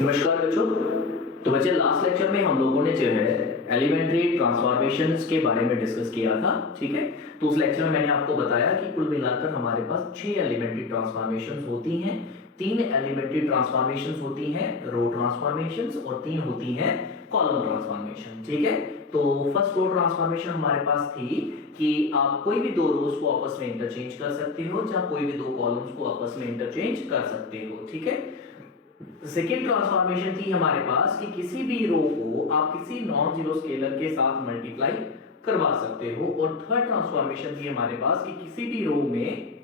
नमस्कार बच्चों। तो बच्चे लास्ट लेक्चर में हम लोगों ने जो है एलिमेंट्री ट्रांसफॉर्मेशंस के बारे में डिस्कस किया था, ठीक है। तो उस लेक्चर में मैंने आपको बताया कि कुल मिलाकर हमारे पास 6 एलिमेंट्री ट्रांसफॉर्मेशंस होती हैं। 3 एलिमेंट्री ट्रांसफॉर्मेशंस होती हैं रो ट्रांसफॉर्मेशंस और 3 होती हैं कॉलम ट्रांसफॉर्मेशन, ठीक है। तो फर्स्ट रो ट्रांसफॉर्मेशन हमारे पास थी कि आप कोई भी दो रोज को आपस में इंटरचेंज कर सकते हो या कोई भी दो कॉलम्स को आपस में इंटरचेंज कर सकते हो, ठीक है। सेकेंड ट्रांसफॉर्मेशन थी हमारे पास कि किसी भी रो को आप किसी नॉन जीरो स्केलर के साथ मल्टीप्लाई करवा सकते हो। और थर्ड ट्रांसफॉर्मेशन थी हमारे पास कि किसी भी रो में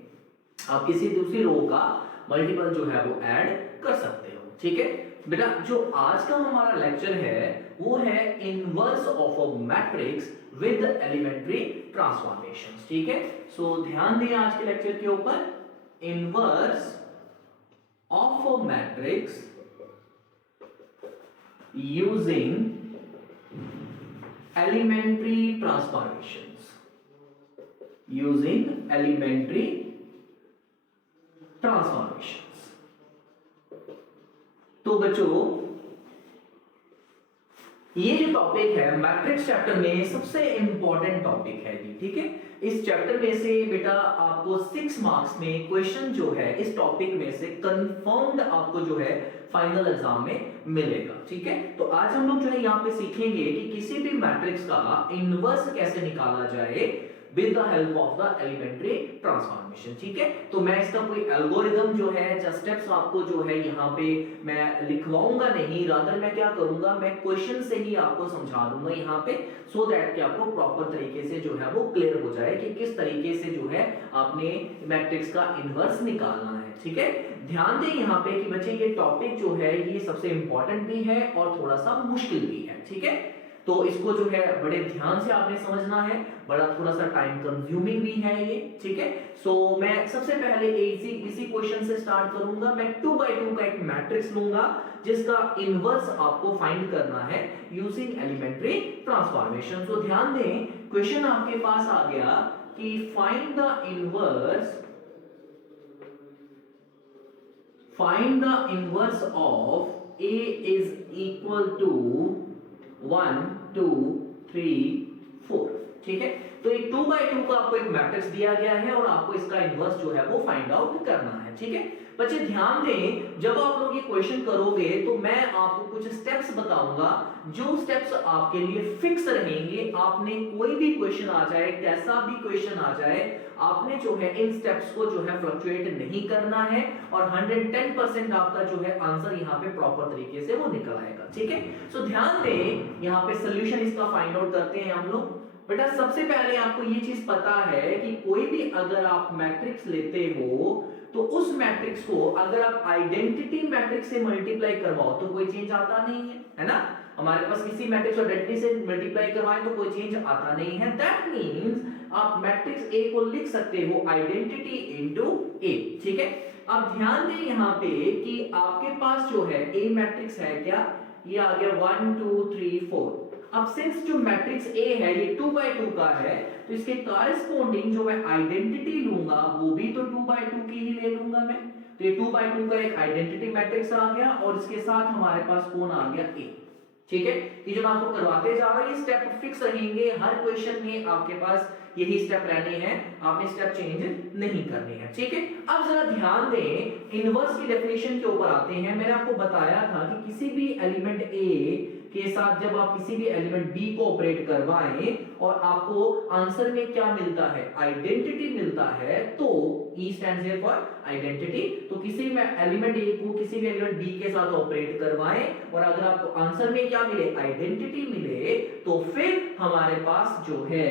आप किसी दूसरी रो का मल्टीपल जो है वो ऐड कर सकते हो, ठीक है। बेटा जो आज का हमारा लेक्चर है वो है inverse of a matrix with elementary transformations, ठीक है। सो ध्यान दें आज के लेक्चर के ऊपर, inverse of a matrix using elementary transformations, using elementary transformations। तो बच्चों ये जो टॉपिक है मैट्रिक्स चैप्टर में सबसे इंपॉर्टेंट टॉपिक है जी, ठीक है। इस चैप्टर में से बेटा आपको 6 मार्क्स में क्वेश्चन जो है इस टॉपिक में से कंफर्म्ड आपको जो है फाइनल एग्जाम में मिलेगा, ठीक है। तो आज हम लोग जो है यहाँ पे सीखेंगे कि किसी भी मैट्रिक्स का इनवर्स कैसे निकाला जाए with the help of the elementary transformation, ठीक है। तो मैं इसका कोई एल्गोरिदम जो है या स्टेप्स आपको जो है यहाँ पे मैं लिखवाऊंगा नहीं, रादर मैं क्या करूंगा, मैं क्वेश्चन से ही आपको समझा दूंगा यहाँ पे, सो दैट कि आपको प्रॉपर तरीके से जो है वो क्लियर हो जाए कि किस तरीके से जो है आपने मैट्रिक्स का इनवर्स निकालना है, ठीक है। ध्यान दें यहाँ पे कि बच्चे ये टॉपिक जो है ये सबसे इंपॉर्टेंट भी है और थोड़ा सा मुश्किल भी है, ठीक है। तो इसको जो है बड़े ध्यान से आपने समझना है, बड़ा थोड़ा सा टाइम कंज्यूमिंग भी है ये, ठीक है। सो मैं सबसे पहले इसी क्वेश्चन से स्टार्ट करूंगा। मैं 2 by 2 का एक मैट्रिक्स लूंगा जिसका इनवर्स आपको फाइंड करना है यूजिंग एलिमेंट्री ट्रांसफॉर्मेशन। तो ध्यान दें क्वेश्चन आपके पास आ गया कि find the inverse of A is equal to 1 2 3 4, ठीक है। तो एक 2 by 2 का आपको एक मैट्रिक्स दिया गया है और आपको इसका इनवर्स जो है वो फाइंड आउट करना है, ठीक है। बच्चे ध्यान दें जब आप लोग ये क्वेश्चन करोगे तो मैं आपको कुछ स्टेप्स बताऊंगा, जो स्टेप्स आपके लिए फिक्स रहेंगे। आपने कोई भी क्वेश्चन आ जाए, कैसा भी क्वेश्चन आ जाए, आपने जो है इन स्टेप्स को जो है फ्लक्चुएट नहीं करना है और 110% आपका जो है आंसर यहाँ पे प्रॉपर तरीके से वो निकल आएगा, ठीक है। सो ध्यान दें यहाँ पे सोल्यूशन इसका फाइंड आउट करते हैं हम लोग। बेटा सबसे पहले आपको ये चीज पता है कि कोई भी अगर आप मैट्रिक्स लेते हो तो उस मैट्रिक्स को अगर आप आइडेंटिटी मैट्रिक्स से मल्टीप्लाई करवाओ तो कोई चेंज आता नहीं है ना। हमारे पास किसी मैट्रिक्स को आइडेंटिटी से मल्टीप्लाई करवाएं तो कोई चेंज आता नहीं है। दैट मींस आप मैट्रिक्स ए को लिख सकते हो आइडेंटिटी इनटू ए, ठीक है। अब ध्यान दें यहाँ पे कि आपके पास जो है ए मैट्रिक्स है क्या, ये आ गया 1 2 3 4। अब सिंस जो मैट्रिक्स ए है ये 2 by 2 का है तो इसके कॉरेस्पॉन्डिंग जो मैं आइडेंटिटी लूंगा वो भी तो 2 by 2 की ही ले लूंगा मैं। तो ये 2 by 2 का एक आइडेंटिटी मैट्रिक्स आ गया और इसके साथ हमारे पास कौन आ गया, ए, ठीक है। ये जो मैं आपको करवाते जा रहा हूं ये स्टेप फिक्स रहेंगे, हर क्वेश्चन में आपके पास यही स्टेप रहने हैं, आपने स्टेप चेंज नहीं करने हैं, ठीक है। अब जरा ध्यान दें इनवर्स की डेफिनेशन के ऊपर आते हैं। मैंने आपको बताया था कि किसी भी एलिमेंट ए के साथ जब आप किसी भी एलिमेंट बी को ऑपरेट करवाएं और आपको आंसर में क्या मिलता है, आइडेंटिटी मिलता है, तो ई स्टैंड्स हियर फॉर आइडेंटिटी। तो किसी भी एलिमेंट ए को किसी भी एलिमेंट बी के साथ ऑपरेट करवाएं और अगर आपको आंसर में क्या मिले, आइडेंटिटी मिले, तो फिर हमारे पास जो है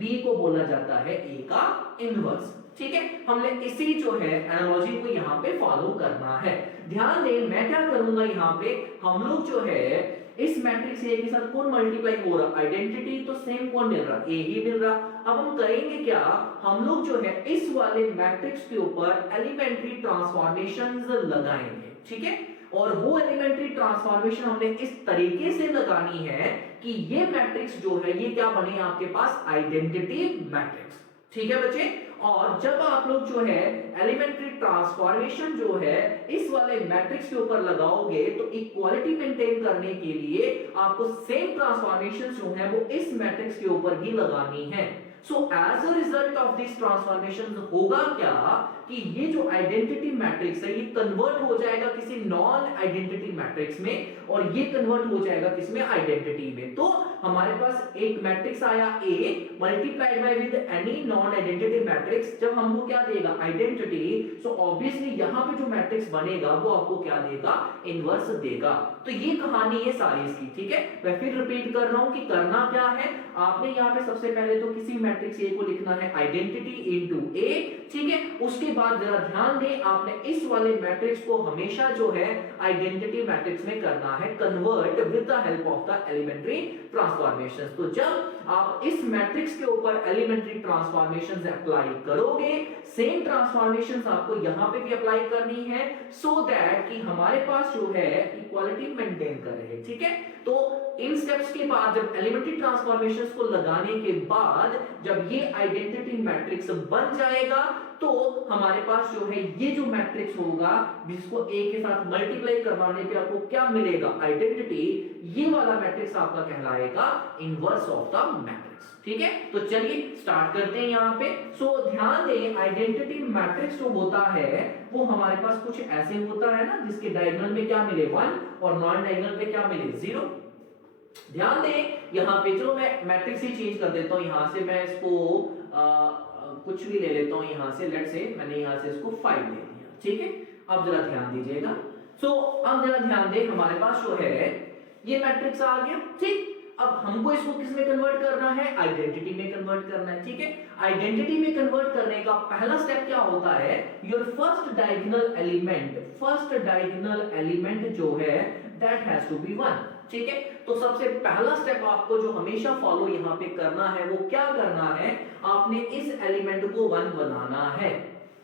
बी को बोला जाता है ए का इनवर्स, ठीक है। हमने इसी जो है एनालॉजी को यहाँ पे फॉलो करना है। ध्यान दें मैं क्या करूंगा यहाँ पे, हम लोग जो है इस मैट्रिक्स ए के साथ कौन मल्टीप्लाई हो रहा, आइडेंटिटी तो सेम कौन मिल रहा, ए ही मिल रहा। अब हम करेंगे क्या, हम लोग जो है इस वाले मैट्रिक्स के ऊपर एलिमेंट्री ट्रांसफॉर्मेशंस लगाएंगे, ठीक है। और वो एलिमेंट्री ट्रांसफॉर्मेशन हमने इस तरीके से लगानी है कि ये मैट्रिक्स जो है ये क्या बने आपके पास, आइडेंटिटी मैट्रिक्स, ठीक है बच्चे। और जब आप लोग जो है एलिमेंट्री ट्रांसफॉर्मेशन जो है इस वाले मैट्रिक्स के ऊपर लगाओगे तो इक्वालिटी मेंटेन करने के लिए आपको सेम ट्रांसफॉर्मेशन जो है वो इस मैट्रिक्स के ऊपर ही लगानी है। So as a result of this transformation होगा क्या कि ये जो आइडेंटिटी मैट्रिक्स है ये कन्वर्ट हो जाएगा किसी नॉन आइडेंटिटी मैट्रिक्स में और ये कन्वर्ट हो जाएगा किसमें, आइडेंटिटी में। तो हमारे पास एक मैट्रिक्स आया A multiplied by with any non identity matrix, जब हमको क्या देगा, आइडेंटिटी। सो ऑब्वियसली यहां पे जो मैट्रिक्स बनेगा वो आपको क्या देगा, इनवर्स देगा। तो ये कहानी है सारी इसकी, ठीक है। मैं फिर रिपीट कर रहा हूं कि करना क्या है, आपने यहां पे सबसे पहले तो किसी मैट्रिक्स A को लिखना है आइडेंटिटी इनटू A, ठीक है। उसके बाद जरा ध्यान दें, आपने इस वाले मैट्रिक्स को हमेशा जो है आइडेंटिटी मैट्रिक्स में करना है convert with the help of the elementary transformations. तो जब आप इस मैट्रिक्स के ऊपर एलिमेंट्री ट्रांसफॉर्मेशंस अप्लाई करोगे, सेम ट्रांसफॉर्मेशंस आपको यहां पे भी अप्लाई करनी है सो दैट कि हमारे पास जो है इक्वालिटी मेंटेन कर रहे, ठीक है। तो इन स्टेप्स के बाद जब एलिमेंट्री ट्रांसफॉर्मेशंस को लगाने के बाद जब ये आइडेंटिटी मैट्रिक्स बन जाएगा तो हमारे पास जो है ये जो मैट्रिक्स होगा जिसको A के साथ मल्टीप्लाई करवाने पे आपको क्या मिलेगा, आइडेंटिटी, ये वाला मैट्रिक्स आपका कहलाएगा इनवर्स ऑफ द मैट्रिक्स, ठीक है। तो चलिए स्टार्ट करते हैं यहां पे। सो ध्यान दें, आइडेंटिटी मैट्रिक्स जो होता है वो हमारे पास कुछ ऐसे होता है ना, जिसके डायगोनल में क्या मिले 1 और नॉन डायगोनल पे क्या मिले 0। ध्यान दें यहां पे, चलो मैं मैट्रिक्स ही चेंज कर देता हूं, यहां से मैं इसको कुछ भी ले लेता हूं, यहां से लेट्स से मैंने यहां से इसको 5 ले लिया, ठीक है। अब जरा ध्यान दीजिएगा। सो अब जरा ध्यान दें, हमारे पास जो है ये मैट्रिक्स आ गया, ठीक। अब हमको इसको किस में कन्वर्ट करना है, आइडेंटिटी में कन्वर्ट करना है, ठीक है। आइडेंटिटी में कन्वर्ट करने का पहला स्टेप क्या होता है, योर फर्स्ट डायगोनल एलिमेंट जो है दैट हैज टू बी 1, ठीक है। तो सबसे पहला स्टेप आपको जो हमेशा फॉलो यहां पे करना है वो क्या करना है, आपने इस एलिमेंट को 1 बनाना है,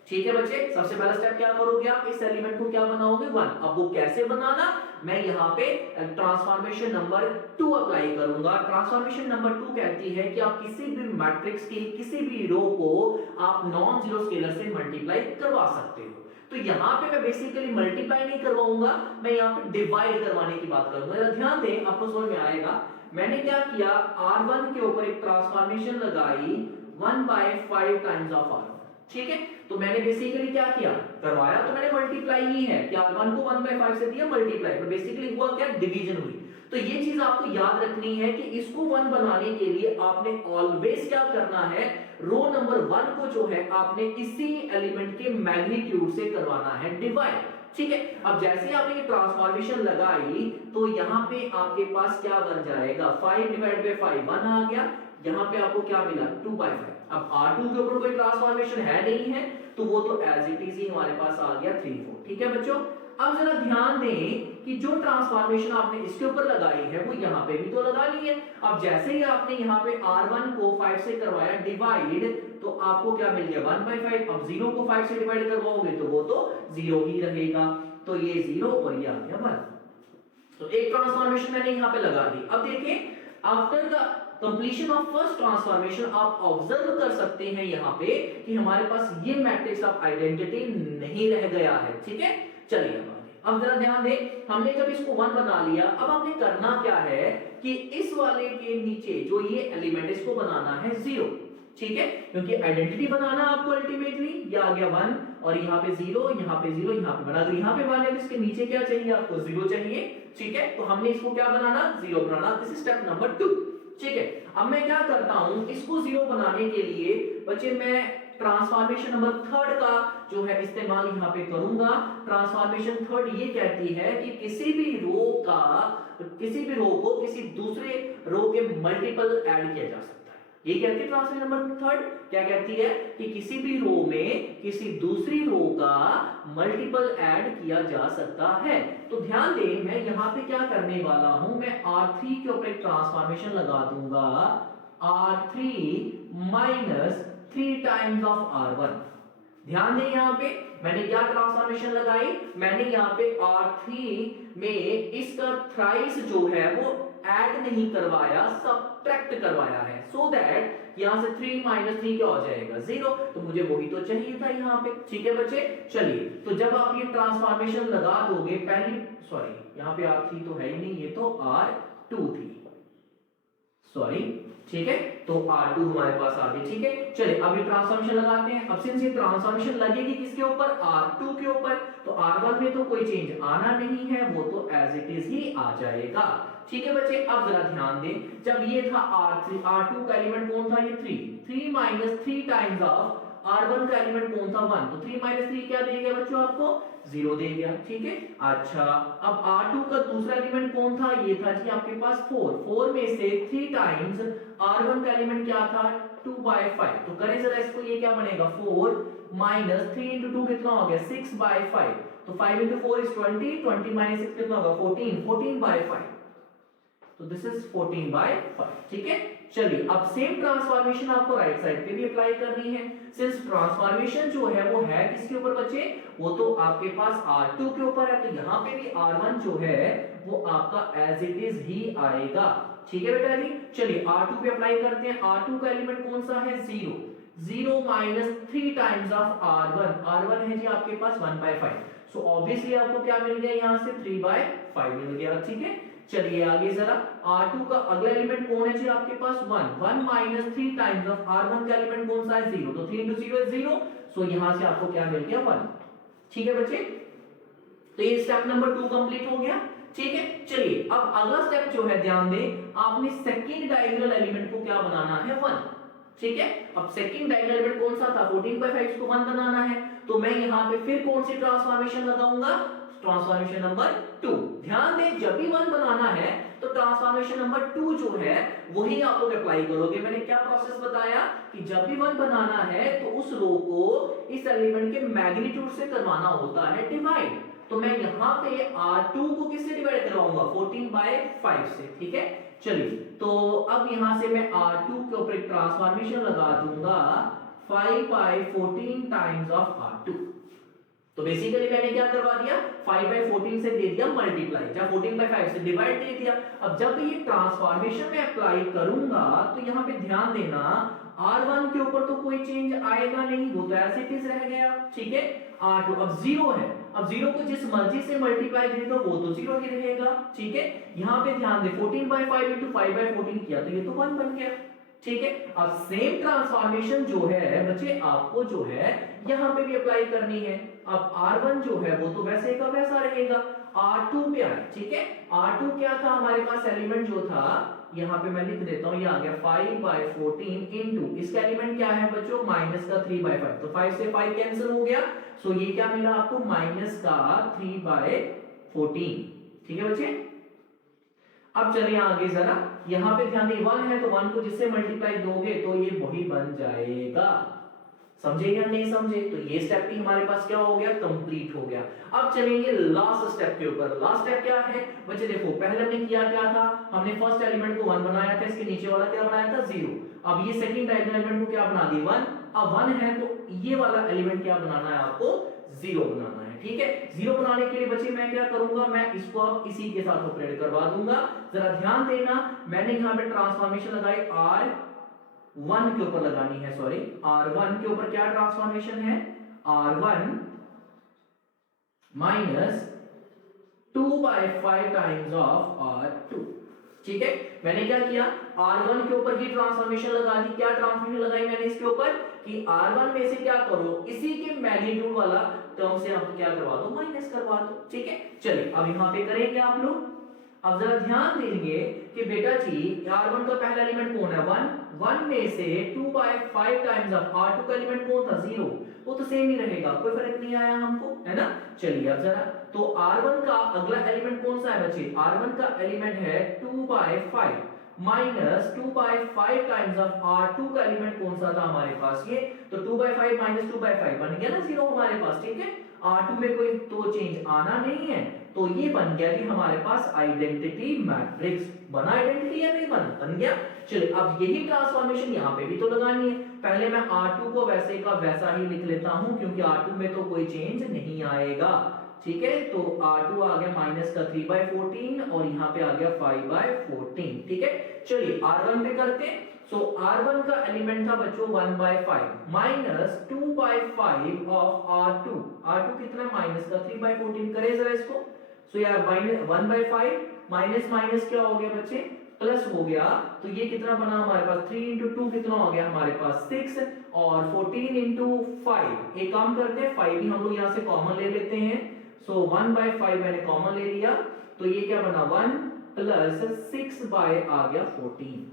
ठीक है बच्चे। सबसे पहला स्टेप क्या करोगे, आप इस एलिमेंट को क्या बनाओगे 1। अब वो कैसे बनाना, मैं यहाँ पे ट्रांसफॉर्मेशन नंबर 2 अप्लाई करूंगा। ट्रांसफॉर्मेशन नंबर 2 कहती है कि आप किसी भी मैट्रिक्स की किसी भी रो को आप नॉन जीरो स्केलर से मल्टीप्लाई करवा सकते हो। तो यहाँ पे मैं बेसिकली मल्टीप्लाई नहीं करवाऊंगा, मैं यहाँ पे डिवाइड करवाने की बात करूंगा। जरा ध्यान दें, आपको समझ में आएगा। मैंने क्या किया, R1 के ऊपर एक ट्रांसफॉर्मेशन लगाई 1/5 टाइम्स ऑफ R1, ठीक है। तो मैंने बेसिकली क्या किया, करवाया तो मैंने मल्टीप्लाई ही है कि R1 को 1/5 से दिया मल्टीप्लाई, तो बेसिकली हुआ क्या, डिवीजन हुई। तो ये चीज आपको याद रखनी है कि इसको 1 बनाने के लिए आपने ऑलवेज क्या करना है, रो नंबर 1 को जो है आपने इसी एलिमेंट के मैग्नीट्यूड से करवाना है डिवाइड, ठीक है। अब जैसे आपने ट्रांसफॉर्मेशन लगाई तो यहाँ पे आपके पास क्या बन जाएगा, 5 डिवाइड बाय 5 1 आ गया। यहाँ पे आपको क्या मिला 2/5। अब R2 के ऊपर कोई ट्रांसफॉर्मेशन है नहीं है तो वो तो एज इट इज ही हमारे पास आ गया 3 4, ठीक है बच्चों। अब जरा ध्यान दें कि जो ट्रांसफॉर्मेशन आपने इसके ऊपर लगाई है वो यहाँ पे भी तो लगा ली है। अब जैसे ही आपने यहाँ पे R1 को 5 से करवाया डिवाइड तो आपको क्या मिल गया 1/5। अब 0 को 5 से डिवाइड करवाओगे तो वो तो 0 ही रहेगा, तो ये 0 और ये आ गया 1। तो एक ट्रांसफॉर्मेशन मैंने यहाँ पे लगा दी। अब देखिए, after the completion of first transformation आप ऑब्जर्व कर सकते हैं यहाँ पे कि हमारे पास ये मैट्रिक्स ऑफ आइडेंटिटी नहीं रह गया है, ठीक है। चलिए अब जरा ध्यान दें, हमने जब इसको 1 बना लिया, अब हमने करना क्या है कि इस वाले के नीचे जो ये एलिमेंट इसको बनाना है 0, ठीक है। क्योंकि आइडेंटिटी बनाना आपको अल्टीमेटली ये आ गया 1 और यहाँ पे 0, यहाँ पे 0, यहाँ पे बना, अगर यहाँ पे बना तो इसके नीचे क्या चाहिए आपको 0 चाहिए, ठीक है। तो हमने इसको क्या बनाना 0 बनाना, दिस इज स्टेप नंबर 2, ठीक है। अब मैं क्या करता हूं, इसको 0 बनाने के लिए बच्चे मैं ट्रांसफॉर्मेशन नंबर 3 का जो है इस्तेमाल यहाँ पे करूंगा। ट्रांसफॉर्मेशन 3 ये कहती है कि किसी भी रो को किसी दूसरे रो के मल्टीपल ऐड किया जा सकता है, ये कहती है ट्रांसफॉर्मेशन नंबर 3 क्या कहती है कि किसी भी रो में किसी दूसरी रो का मल्टीपल ऐड किया जा सकता है। तो ध्यान दें, मैं यहाँ पे क्या करने वाला हूं, मैं R3 के ऊपर एक ट्रांसफॉर्मेशन लगा दूंगा, R3 minus 3 times of R1। ध्यान दें यहाँ पे मैंने क्या ट्रांसफॉर्मेशन लगाई, मैंने यहाँ पे R3 में इसका थ्राइस जो है वो ऐड नहीं करवाया, सबट्रैक्ट करवाया है, सो दैट यहाँ से 3 माइनस 3 क्या हो जाएगा 0, तो मुझे वही तो चाहिए था यहाँ पे। ठीक है बच्चे, चलिए तो जब आप ये ट्रांसफॉर्मेशन लगा दोगे, पहली सॉरी यहाँ पे R3 तो है ही नहीं, ये तो R2 थी, सॉरी ठीक है, तो R2 हमारे पास आ गई। ठीक है, चलिए अब ये ट्रांसफॉर्मेशन लगाते हैं। अब सिंस ये ट्रांसफॉर्मेशन लगेगी किसके ऊपर, R2 के ऊपर, तो R1 में तो कोई चेंज आना नहीं है, वो तो एज इट इज ही आ जाएगा। ठीक है बच्चे, अब जरा ध्यान दें, जब ये था R3, R2 का एलिमेंट कौन था, ये 3 माइनस 3 टाइम्स ऑफ R1 का एलिमेंट कौन था 1, तो 3 माइनस 3 क्या देगा बच्चों आपको 0 दे गया। ठीक है, अच्छा अब R2 का दूसरा एलिमेंट कौन था, ये था जी आपके पास 4 में से 3 टाइम्स R1 का एलिमेंट क्या था 2/5, तो करें जरा इसको, ये क्या बनेगा 4 माइनस 3 into 2 कितना हो गया 6/5, तो 5 into 4 is 20 माइनस 6 कितना होगा 14/5, तो दिस इज 14/5। ठीक है, चलिए अब सेम ट्रांसफॉर्मेशन आपको राइट साइड पे भी अप्लाई करनी है। सिंस ट्रांसफॉर्मेशन जो है वो है किसके ऊपर बच्चे, वो तो आपके पास R2 के ऊपर है, तो यहाँ पे भी R1 जो है वो आपका एज इट इज ही आएगा। ठीक है बेटा जी, चलिए R2 पे अप्लाई करते हैं। R2 का एलिमेंट कौन सा है 0 माइनस 3 टाइम्स ऑफ R1 है जी आपके पास 1/5, सो ऑब्वियसली आपको क्या मिल गया यहाँ से 3/5 मिल गया। ठीक है, चलिए आगे जरा, R2 का अगला एलिमेंट कौन है जी आपके पास 1 माइनस 3 टाइम्स ऑफ R1 का एलिमेंट कौन सा है 0, तो 3 into 0 is 0, सो यहां से आपको क्या मिल गया 1। ठीक है बच्चे, तो ये स्टेप नंबर 2 कंप्लीट हो गया। ठीक है, चलिए अब अगला स्टेप जो है ध्यान दें, आपने सेकंड डायगोनल एलिमेंट को क्या बनाना है 1। ठीक है, अब सेकंड डायगोनल एलिमेंट कौन सा था 14/5 को 1 बनाना है, तो मैं यहां पे फिर कौन सी ट्रांसफॉर्मेशन लगाऊंगा, ट्रांसफॉर्मेशन नंबर 2। ध्यान दें, जब भी 1 बनाना है तो ट्रांसफॉर्मेशन नंबर 2 जो है वही आप लोग अप्लाई करोगे। मैंने क्या प्रोसेस बताया कि जब भी 1 बनाना है तो उस रो को इस एलिमेंट के मैग्नीट्यूड से करवाना होता है डिवाइड, तो मैं यहां पे R2 को किससे डिवाइड करवाऊंगा 14/5 से। ठीक है, चलिए तो अब यहां से मैं R2 के ऊपर एक ट्रांसफॉर्मेशन लगा दूंगा 5/14 टाइम्स ऑफ R2, तो बेसिकली मैंने क्या करवा दिया 5/14 से दे दिया मल्टीप्लाई, जब 14/5 से डिवाइड दे दिया। अब जब ये ट्रांसफॉर्मेशन में अप्लाई करूंगा तो यहां पे ध्यान देना R1 के ऊपर तो कोई चेंज आएगा नहीं, वो तो ऐसे ही रह गया। ठीक है, R2 अब 0 है, अब 0 को जिस मर्जी से मल्टीप्लाई दे दो वो तो 0 ही रहेगा। ठीक है, यहां पे ध्यान दे 14/5 into 5/14 किया तो ये तो 1 बन गया। ठीक है, अब सेम ट्रांसफॉर्मेशन जो है बच्चे आपको जो है यहां पे भी अप्लाई करनी है। अब R1 जो है वो तो वैसे का वैसा रहेगा, R2 पे आए। ठीक है, R2 क्या था हमारे पास एलिमेंट जो था, यहां पे मैं लिख देता हूं, ये आ गया 5/14 इनटू इसका एलिमेंट क्या है बच्चों माइनस का 3/5, तो 5 से 5 कैंसिल हो गया, सो ये क्या मिला आपको माइनस का 3/14। ठीक है बच्चे, अब चलिए आगे जरा, यहां पे ध्यान दें 1 है तो 1 को जिससे मल्टीप्लाई दोगे तो ये वही बन जाएगा। समझे या नहीं समझे, तो ये स्टेप भी हमारे पास क्या हो गया कंप्लीट हो गया। अब चलेंगे लास्ट स्टेप के ऊपर। लास्ट स्टेप क्या है बच्चे, देखो पहले हमने किया क्या था, हमने फर्स्ट एलिमेंट को 1 बनाया था, इसके नीचे वाला क्या बनाया था 0। अब ये सेकंड डायगोनल एलिमेंट को क्या बना दी 1, अब 1 है तो ये वाला एलिमेंट क्या बनाना है आपको 0 बनाना है। ठीक है, 0 बनाने के लिए बच्चे मैं क्या करूंगा, मैं इसको अब इसी के साथ ऑपरेट करवा दूंगा। जरा ध्यान देना, मैंने यहां पे ट्रांसफॉर्मेशन लगाई R1 के ऊपर लगानी है, सॉरी R1 के ऊपर क्या ट्रांसफॉर्मेशन है R1 minus 2/5 times of R2। ठीक है, मैंने क्या किया R1 के ऊपर ही ट्रांसफॉर्मेशन लगा दी। क्या ट्रांसफॉर्मेशन लगाई मैंने इसके ऊपर कि R1 में से क्या करो इसी के मैग्नीट्यूड वाला टर्म से आप क्या करवा दो माइनस करवा दो। ठीक है, चलिए अब यहां पे करेंगे आप लोग। अब जरा ध्यान देंगे कि बेटा जी R1 का पहला एलिमेंट कौन है 1 में से 2/5 टाइम्स ऑफ R2 का एलिमेंट कौन था 0, वो तो सेम ही रहेगा, कोई फर्क नहीं आया हमको, है ना। चलिए अब जरा, तो R1 का अगला एलिमेंट कौन सा है बच्चे, R1 का एलिमेंट है 2/5 माइनस 2/5 टाइम्स ऑफ R2 का एलिमेंट कौन सा था हमारे पास ये, तो 2/5 माइनस 2/5 बन गया ना 0 हमारे पास। ठीक है, R2 में कोई तो चेंज आना नहीं है, तो ये बन गया जी हमारे पास आइडेंटिटी मैट्रिक्स। बना आइडेंटिटी या नहीं बना, बन गया। चलिए अब यही ट्रांसफॉर्मेशन यहाँ पे भी तो लगानी है। पहले मैं R2 को वैसे का वैसा ही लिख लेता हूं क्योंकि R2 में तो कोई चेंज नहीं आएगा। ठीक है, तो R2 आ गया माइनस का 3/14 और यहाँ पे आ गया 5/14। ठीक है, चलिए R1 पे करते हैं। सो R1 का एलिमेंट था बच्चों 1/5 माइनस 2/5 ऑफ R2। R2 कितना है माइनस का 3/14, करे जरा इसको। सो यार माइनस 1/5 माइनस माइनस क्या हो गया बच्चे प्लस हो गया, तो ये कितना बना हमारे पास 3 into 2 कितना हो गया हमारे पास 6 और 14 into 5। एक काम करते हैं 5 भी हम लोग यहाँ से कॉमन ले लेते हैं। सो 1/5 मैंने कॉमन ले लिया, तो ये क्या बना 1 प्लस 6 बाय आ गया 14।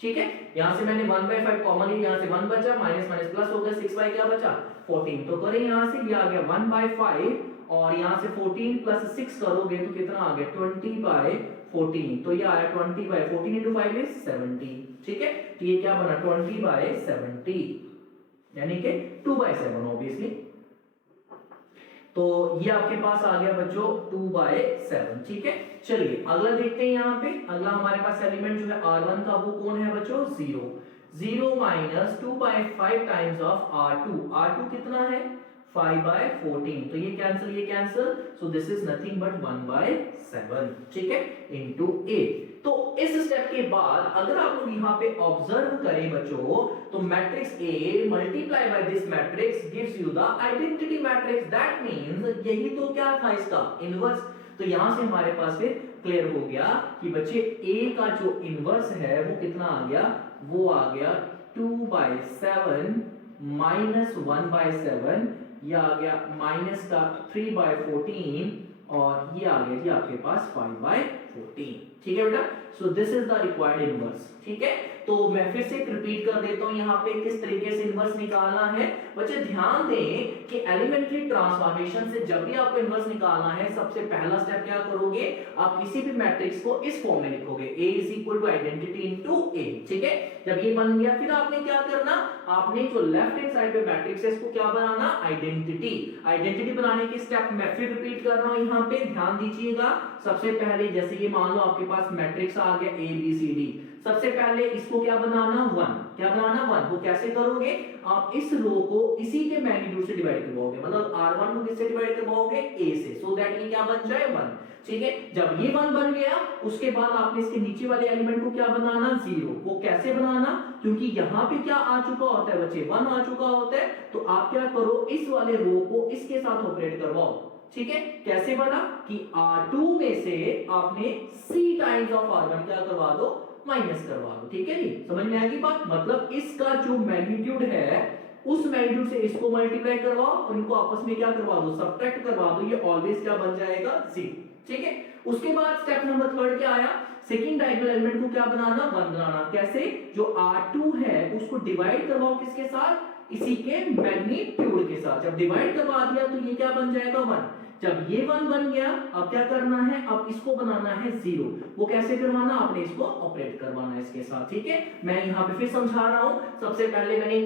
ठीक है, यहां से मैंने 1/5 कॉमन लिया, यहां से 1 बचा माइनस माइनस प्लस हो गया 6 बाय क्या बचा 14। तो करें यहां से ये आ गया 1/5 और यहां से 14 प्लस 6 करोगे तो कितना आ गया 20/14। तो ये आया 20/14 into 5 is 70। ठीक है, तो ये क्या बना 20/70 यानी कि 2/7 ऑब्वियसली। तो ये आपके पास आ गया बच्चों 2/7। ठीक है, चलिए अगला देखते हैं। यहाँ पे अगला हमारे पास एलिमेंट जो है R1 का वो कौन है बच्चों 0। 0 minus 2/5 times of R2। R2 कितना है 5/14, तो ये cancel, so this is nothing but 1/7। ठीक है, इनटू a। तो इस स्टेप के बाद अगर आप लोग यहाँ पे ऑब्जर्व करें बच्चों, तो matrix A multiply by this matrix gives you the identity matrix. That means यही तो क्या था इसका इनवर्स। तो यहां से हमारे पास फिर क्लियर हो गया कि बच्चे A का जो इनवर्स है वो कितना आ गया, वो आ गया 2/7 माइनस 1/7, ये आ गया माइनस का 3/14 और ये आ गया जी आपके पास 5/14। ठीक है बेटा, so this is the required inverse. ठीक है, तो मैं फिर से रिपीट कर देता हूं यहाँ पे किस तरीके से इनवर्स निकालना है। बच्चे ध्यान दें कि एलिमेंट्री ट्रांसफॉर्मेशन से जब भी आपको इनवर्स निकालना है, सबसे पहला स्टेप क्या करोगे, आप किसी भी मैट्रिक्स को इस फॉर्म में लिखोगे A is equal to identity into A। ठीक है, जब ये बन गया फिर आपने क्या करना, आपने जो लेफ्ट हैंड साइड पे मैट्रिक्स है इसको क्या बनाना आइडेंटिटी। आइडेंटिटी बनाने की स्टेप मैं फिर रिपीट कर रहा हूं, यहाँ पे ध्यान दीजिएगा। सबसे पहले जैसे ये मान लो आपके पास मैट्रिक्स आ गया ABCD, सबसे पहले इसको क्या बनाना 1, क्या बनाना 1। वो कैसे करोगे, आप इस रो को इसी के मैग्नीट्यूड से डिवाइड करवाओगे, मतलब R1 को किससे डिवाइड करवाओगे A से, सो दैट ये क्या बन जाए 1। ठीक है, जब ये 1 बन गया उसके बाद आपने इसके नीचे वाले एलिमेंट को क्या बनाना 0। वो कैसे बनाना, क्योंकि यहाँ पे क्या आ चुका होता है बच्चे 1 आ चुका होता है, तो आप क्या करो इस वाले रो को इसके साथ ऑपरेट करवाओ। ठीक है, कैसे बना कि R2 में से आपने C टाइम्स ऑफ R1 क्या करवा दो माइनस करवा दो। ठीक है जी, समझ में आएगी बात। मतलब इसका जो मैग्नीट्यूड है उस मैग्नीट्यूड से इसको मल्टीप्लाई करवाओ और इनको आपस में क्या करवा दो सब्ट्रैक्ट करवा दो, ये ऑलवेज क्या बन जाएगा 0। ठीक है, उसके बाद स्टेप नंबर 3 क्या आया, सेकंड डायगोनल एलिमेंट को क्या बनाना 1 बनाना। कैसे, जो R2 है उसको डिवाइड करवाओ किसके साथ, इसी के मैग्नीट्यूड के साथ। जब डिवाइड करवा दिया तो ये क्या बन जाएगा 1। जब ये 1 बन गया अब क्या करना है, अब इसको बनाना है 0। वो कैसे करवाना, आपने इसको ऑपरेट करवाना है इसके साथ। ठीक है, मैं यहाँ पे फिर समझा रहा हूं। सबसे पहले मैंने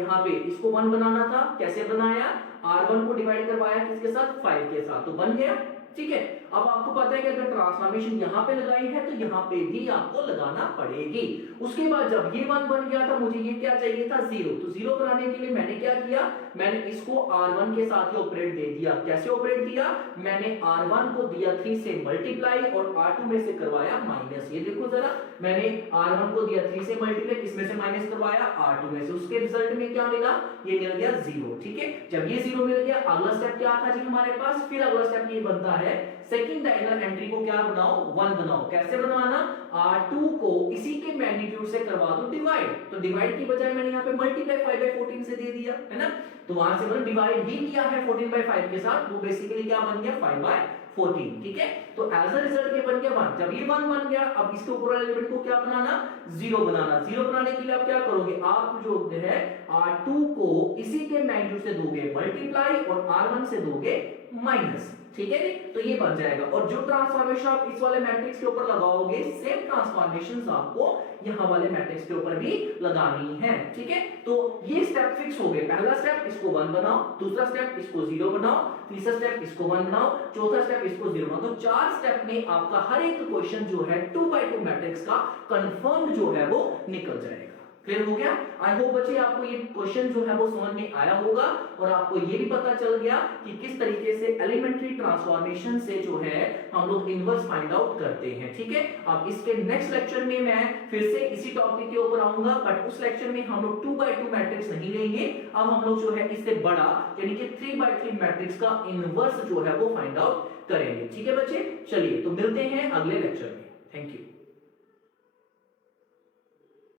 यहाँ पे इसको 1 बनाना था, कैसे बनाया, R1 को डिवाइड करवाया किसके साथ 5 के साथ, तो बन गया। ठीक है, अब आपको पता है कि अगर ट्रांसफॉर्मेशन यहाँ पे लगाई है तो यहाँ पे भी आपको लगाना पड़ेगी। उसके बाद जब ये 1 बन गया था, मुझे ये क्या चाहिए था 0, तो 0 बनाने के लिए मैंने क्या किया, मैंने इसको R1 के साथ ही ऑपरेट दे दिया। कैसे ऑपरेट दिया, मैंने R1 को दिया 3 से मल्टीप्लाई और R2 में से करवाया माइनस। ये देखो जरा, मैंने R1 को दिया 3 से मल्टीप्लाई, किसमें से माइनस करवाया R2 में से, उसके रिजल्ट में क्या मिला, ये मिल गया 0। ठीक है, जब ये 0 मिल गया अगला स्टेप क्या था जी हमारे पास, फिर अगला स्टेप ये बनता है सेकंड डायगोनल एंट्री को क्या बनाओ 1 बनाओ। कैसे बनाना, R2 को इसी के मैग्नीट्यूड से करवा दो डिवाइड, तो डिवाइड की बजाय मैंने यहाँ पे मल्टीप्लाई 5/14 से दे दिया है ना, तो वहां से मैंने डिवाइड ही किया है 14/5 के साथ, वो बेसिकली क्या बन गया 5/14। ठीक है, तो एज अ रिजल्ट ये बन गया 1। जब ये 1 बन गया अब इसके ऊपर वाले एलिमेंट को क्या बनाना 0 बनाना। 0 बनाने के लिए आप क्या करोगे, आप जो है R2 को इसी के मैग्नीट्यूड से दोगे मल्टीप्लाई और R1 से दोगे माइनस। ठीक है, तो ये बन जाएगा। और जो ट्रांसफॉर्मेशन आप इस वाले मैट्रिक्स के ऊपर लगाओगे, सेम ट्रांसफॉर्मेशंस आपको यहाँ वाले मैट्रिक्स के ऊपर भी लगानी है। ठीक है, तो ये स्टेप फिक्स हो गए। पहला स्टेप इसको 1 बनाओ, दूसरा स्टेप इसको 0 बनाओ, तीसरा स्टेप इसको 1 बनाओ, चौथा स्टेप इसको 0 बनाओ। तो 4 स्टेप में आपका हर एक क्वेश्चन जो है 2x2 मैट्रिक्स का कंफर्म जो है वो निकल जाएगा। क्लियर हो गया? आई होप बच्चे आपको ये क्वेश्चन जो है वो समझ में आया होगा और आपको ये भी पता चल गया कि किस तरीके से एलिमेंट्री ट्रांसफॉर्मेशन से जो है हम लोग इनवर्स फाइंड आउट करते हैं। ठीक है, अब इसके नेक्स्ट लेक्चर में मैं फिर से इसी टॉपिक के ऊपर आऊंगा, बट उस लेक्चर में हम लोग 2x2 मैट्रिक्स नहीं लेंगे। अब हम लोग जो है इससे बड़ा यानी कि 3x3 मैट्रिक्स का इनवर्स जो है वो फाइंड आउट करेंगे। ठीक है बच्चे, चलिए तो मिलते हैं अगले लेक्चर में। Thank you.